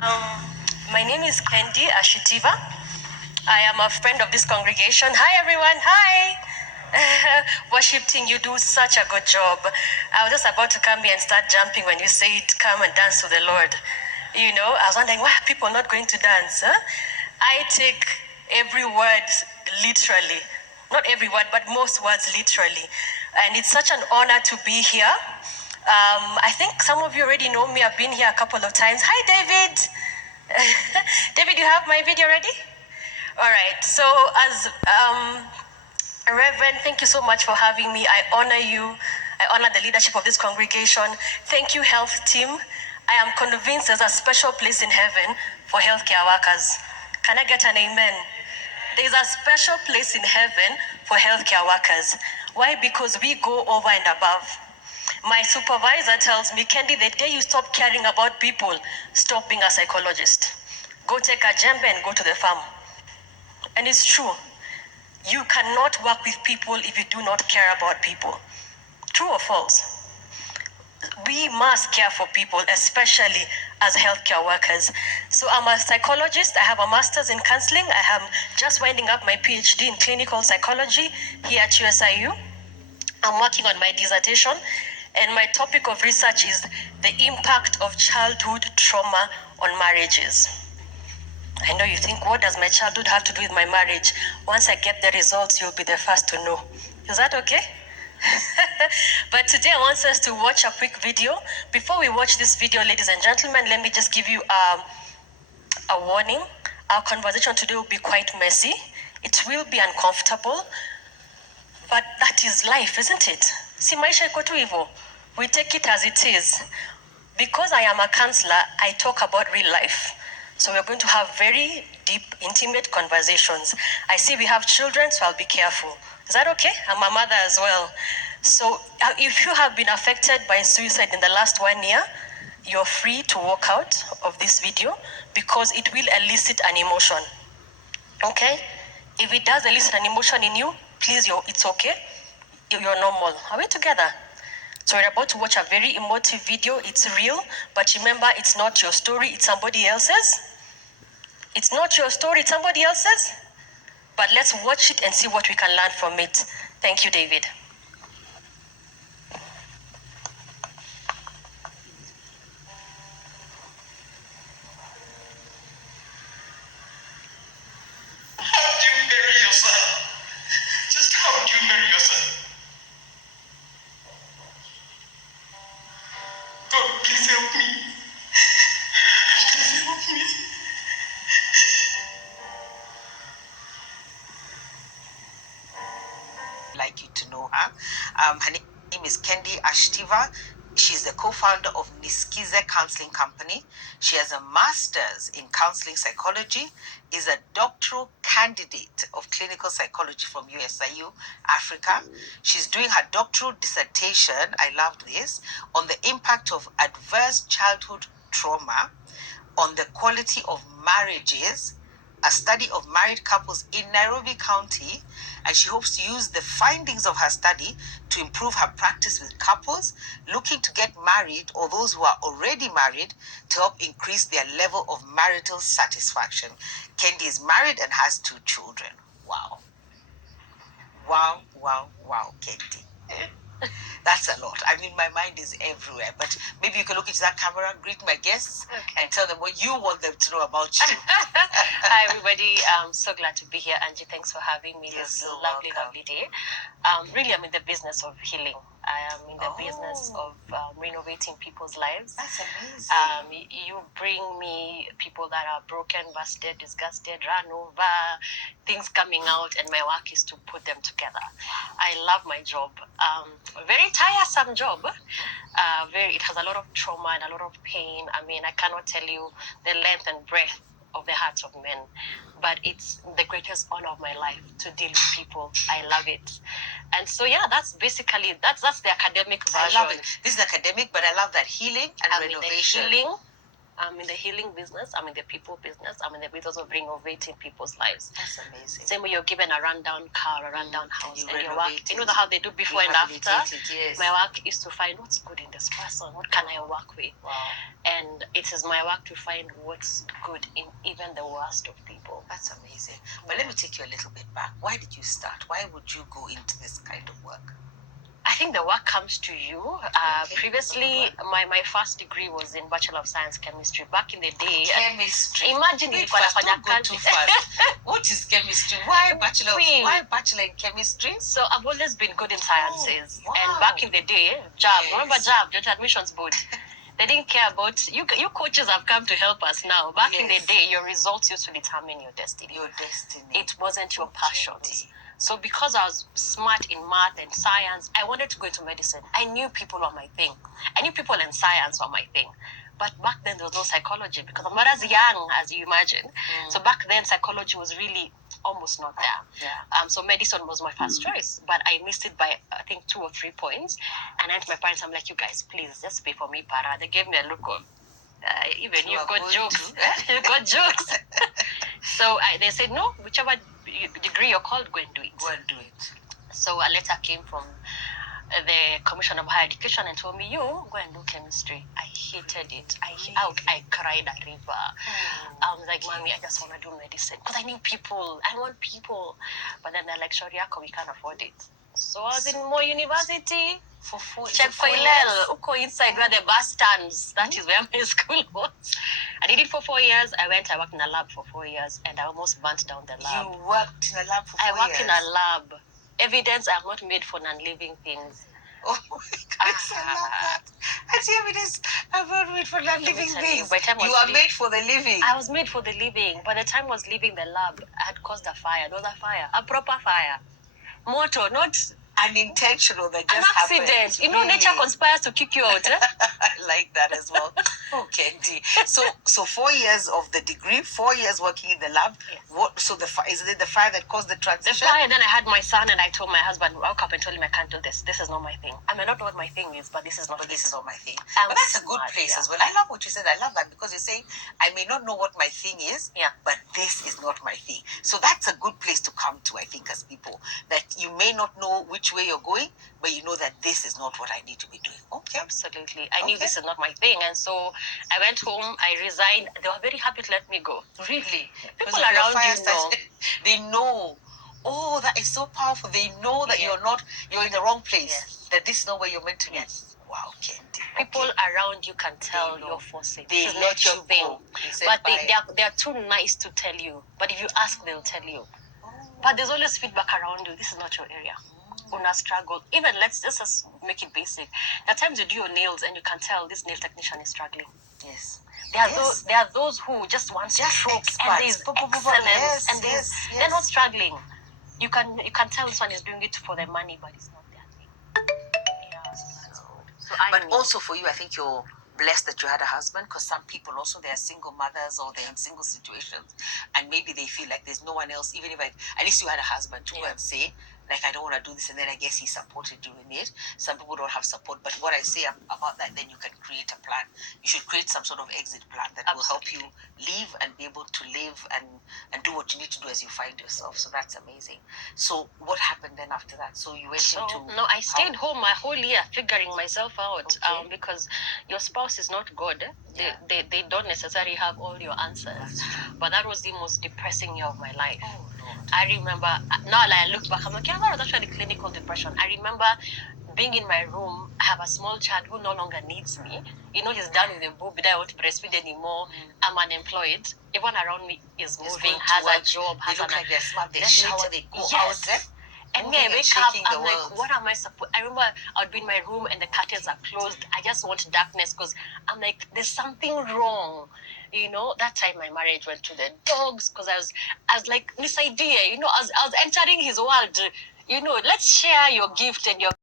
My name is Asitiva. I am a friend of this congregation. Hi, everyone. Hi. Worship team, you do such a good job. I was just about to come here and start jumping when you said, come and dance to the Lord. You know, I was wondering, why are people not going to dance? Huh? I take every word literally. Not every word, but most words literally. And it's such an honor to be here. I think some of you already know me. I've been here a couple of times. Hi, David. David, you have my video ready? All right. So, as Reverend, thank you so much for having me. I honor you. I honor the leadership of this congregation. Thank you, health team. I am convinced there's a special place in heaven for healthcare workers. Can I get an amen? There's a special place in heaven for healthcare workers. Why? Because we go over and above. My supervisor tells me, Candy, the day you stop caring about people, stop being a psychologist. Go take a jembe and go to the farm. And it's true. You cannot work with people if you do not care about people. True or false? We must care for people, especially as healthcare workers. So I'm a psychologist. I have a master's in counseling. I am just winding up my PhD in clinical psychology here at USIU. I'm working on my dissertation, and my topic of research is the impact of childhood trauma on marriages. I know you think, what does my childhood have to do with my marriage? Once I get the results, you'll be the first to know. Is that okay? But today I want us to watch a quick video. Before we watch this video, ladies and gentlemen, let me just give you a warning. Our conversation today will be quite messy. It will be uncomfortable, but that is life, isn't it? Si maisha iko tu hivyo. We take it as it is. Because I am a counselor, I talk about real life. So we're going to have very deep, intimate conversations. I see we have children, so I'll be careful. Is that okay? I'm a mother as well. So if you have been affected by suicide in the last 1 year, you're free to walk out of this video because it will elicit an emotion. Okay? If it does elicit an emotion in you, please, it's okay. You're normal. Are we together? So we're about to watch a very emotive video. It's real, but remember, it's not your story, it's somebody else's. It's not your story, it's somebody else's. But let's watch it and see what we can learn from it. Thank you, David. How do you bury your son? Just how do you bury your son? God, please help me. Please help me. Like you to know her. Her name is Kendi Asitiva. She's the co-founder of Niskize Counseling Company. She has a master's in counseling psychology, is a doctoral candidate of clinical psychology from USIU, Africa. She's doing her doctoral dissertation, I loved this, on the impact of adverse childhood trauma on the quality of marriages, a study of married couples in Nairobi County, and she hopes to use the findings of her study to improve her practice with couples looking to get married or those who are already married to help increase their level of marital satisfaction. Kendi is married and has 2 children. Wow. Wow, wow, wow, Kendi. That's a lot. I mean, my mind is everywhere. But maybe you can look into that camera, greet my guests, and tell them what you want them to know about you. Hi, everybody. I'm so glad to be here, Angie. Thanks for having me. You're This so lovely, welcome. lovely day. Really, I'm in the business of healing. I am in the business of renovating people's lives. That's amazing. You bring me people that are broken, busted, disgusted, run over, things coming out, and my work is to put them together. I love my job. Very tiresome job. It has a lot of trauma and a lot of pain. I mean, I cannot tell you the length and breadth of the hearts of men, but it's the greatest honor of my life to deal with people. I love it. And so yeah, that's basically that's the academic version. I love it. This is academic, but I love that healing and renovation. The healing I'm in the healing business. I'm in the people business. I'm in the business of renovating people's lives. That's amazing. Same way you're given a rundown car, a rundown house, and your work. You know how they do before and after. Yes. My work is to find what's good in this person. What can I work with? Wow. And it is my work to find what's good in even the worst of people. That's amazing. But let me take you a little bit back. Why did you start? Why would you go into this kind of work? I think the work comes to you. Previously, my first degree was in Bachelor of Science Chemistry. Back in the day, chemistry. Imagine Wait if I don't go too fast. What is chemistry? Why bachelor? Why bachelor in chemistry? So I've always been good in sciences. Wow. And back in the day, JAB, Yes. remember JAB, Joint Admissions Board? They didn't care about you. You coaches have come to help us now. Back in the day, your results used to determine your destiny. Your destiny. It wasn't your passions. So because I was smart in math and science, I wanted to go into medicine. I knew people were my thing. I knew people in science were my thing. But back then there was no psychology because I'm not as young as you imagine. So back then psychology was really almost not there. Yeah. So medicine was my first choice, but I missed it by I think 2 or 3 points. And I went to my parents, I'm like, you guys, please just pay for me, para. They gave me a look of, even You you've are got good jokes. too. You've got jokes. So they said, no, whichever degree you're called, go and do it. Go and do it. So a letter came from the Commission of Higher Education and told me, you go and do chemistry. I hated it. I cried a river. I was like, Mommy, I just want to do medicine. Because I need people. I want people. But then they're like, Shoriako, we can't afford it. So I was in Mo University. For 4 Check for Ilel, Uko inside where the bus stands. That is where my school was. I did it for 4 years. I worked in a lab for 4 years and I almost burnt down the lab. You worked in a lab for 4 years? I worked in a lab. Evidence I have not made for non-living things. Oh my goodness, I love that. I see evidence I've not made for non-living things. You are made for the living. I was made for the living. By the time I was leaving the lab, I had caused a fire. There was a fire. A proper fire. Motor, not unintentional that just an accident. happened. You know, Really? nature conspires to kick you out. I like that as well. Okay, Angie. So 4 years of the degree, 4 years working in the lab. Yes. What? So is it the fire that caused the transition? The fire. Then I had my son, and I told my husband, I woke up and told him I can't do this. This is not my thing. I may not know what my thing is, but this is not. But this is not my thing. I'm But that's a good smart, place yeah. as well. I love what you said. I love that because you're saying I may not know what my thing is, Yeah. but this is not my thing. So that's a good place to come to, I think, as people, that you may not know which way you're going, but you know that this is not what I need to be doing. Okay. Absolutely. I knew this is not my thing. And so I went home, I resigned. They were very happy to let me go. Really? People around you know. They know. Oh, that is so powerful. They know that you're in the wrong place. Yes. That this is not where you're meant to be. Yes. Wow, Kendi. People around you can tell They know. you're forcing. They This is let not your you thing. go. They said But bye. they are too nice to tell you. But if you ask, they'll tell you. Oh. But there's always feedback around you. This is not your area. Una struggle. Even let's just make it basic. There are times you do your nails and you can tell this nail technician is struggling. Yes. There are those who just want to stroke and there's excellence and there's they're not struggling. You can tell this one is doing it for the money, but it's not their thing. Yeah. So But also for you, I think you're blessed that you had a husband, because some people also, they are single mothers or they're in single situations and maybe they feel like there's no one else, even if at least you had a husband to go and say, like, I don't want to do this, and then I guess he supported you in it. Some people don't have support, but what I say about that, then you can create a plan. You should create some sort of exit plan that will help you live and be able to live and do what you need to do as you find yourself. So that's amazing. So what happened then after that? So you went into... No, I stayed home my whole year figuring myself out. Okay. Because your spouse is not God. They don't necessarily have all your answers. But that was the most depressing year of my life. Oh, Lord. I remember, now I look back, I'm like, yeah, that was actually clinical depression. I remember being in my room. I have a small child who no longer needs me. You know, he's done with the boob. I don't breastfeed anymore. I'm unemployed. Everyone around me is moving, has a job, they has look like they're smart. They shower, they go out there. And me, I wake up, I'm like, what am I supposed... I remember I would be in my room and the curtains are closed. I just want darkness because I'm like, there's something wrong. You know, that time my marriage went to the dogs because I was like, this idea, you know, I was entering his world. You know, let's share your gift and your